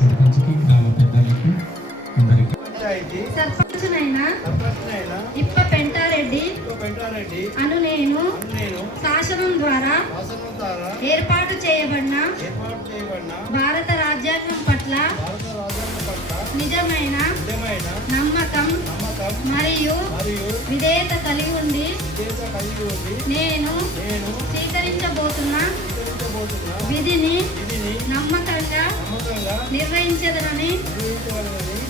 సర్పంచ్కి గ్రామ పెద్దలకు అందరికీ సర్పంచ్నైన ఇప్ప పెంటారెడ్డి అను నేను శాసనం ద్వారా ఏర్పాటు చేయబడిన భారత రాజ్యాంగం పట్ల నిజమైన నమ్మకం మరియు విధేయత కలిగి ఉండి నేను స్వీకరించబోతున్న విధిని నమ్మకంగా నిర్వహించదనని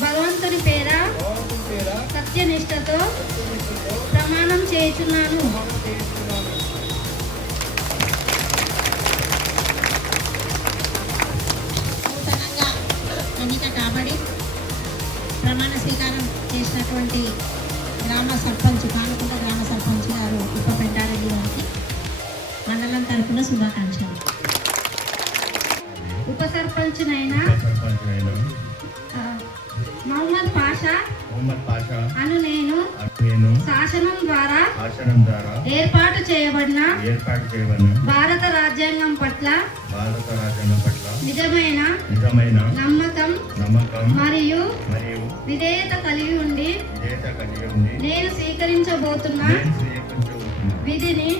భగవంతుని పేర సత్యనిష్టతో ప్రమాణం చేయుచున్నాను. నూతనంగా ఎన్నిక కాబడి ప్రమాణ స్వీకారం చేసినటువంటి గ్రామ సర్పంచ్ కానుకుంట గ్రామ సర్పంచ్ గారు ఉప పెంటారెడ్డి గారికి మండలం తరఫున శుభాకాంక్షలు. ఉప సర్పంచ్నైన మహమ్మద్ పాషా అను నేను శాసనం ద్వారా ఏర్పాటు చేయబడిన భారత రాజ్యాంగం పట్ల నిజమైన నమ్మకం మరియు విధేయత కలిగి ఉండి నేను స్వీకరించబోతున్న విధిని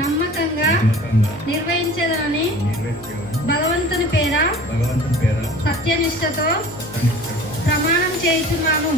నమ్మకంగా నిర్వహించదనని భగవంతుని పేర సత్యనిష్టతో ప్రమాణం చేయుచున్నాను.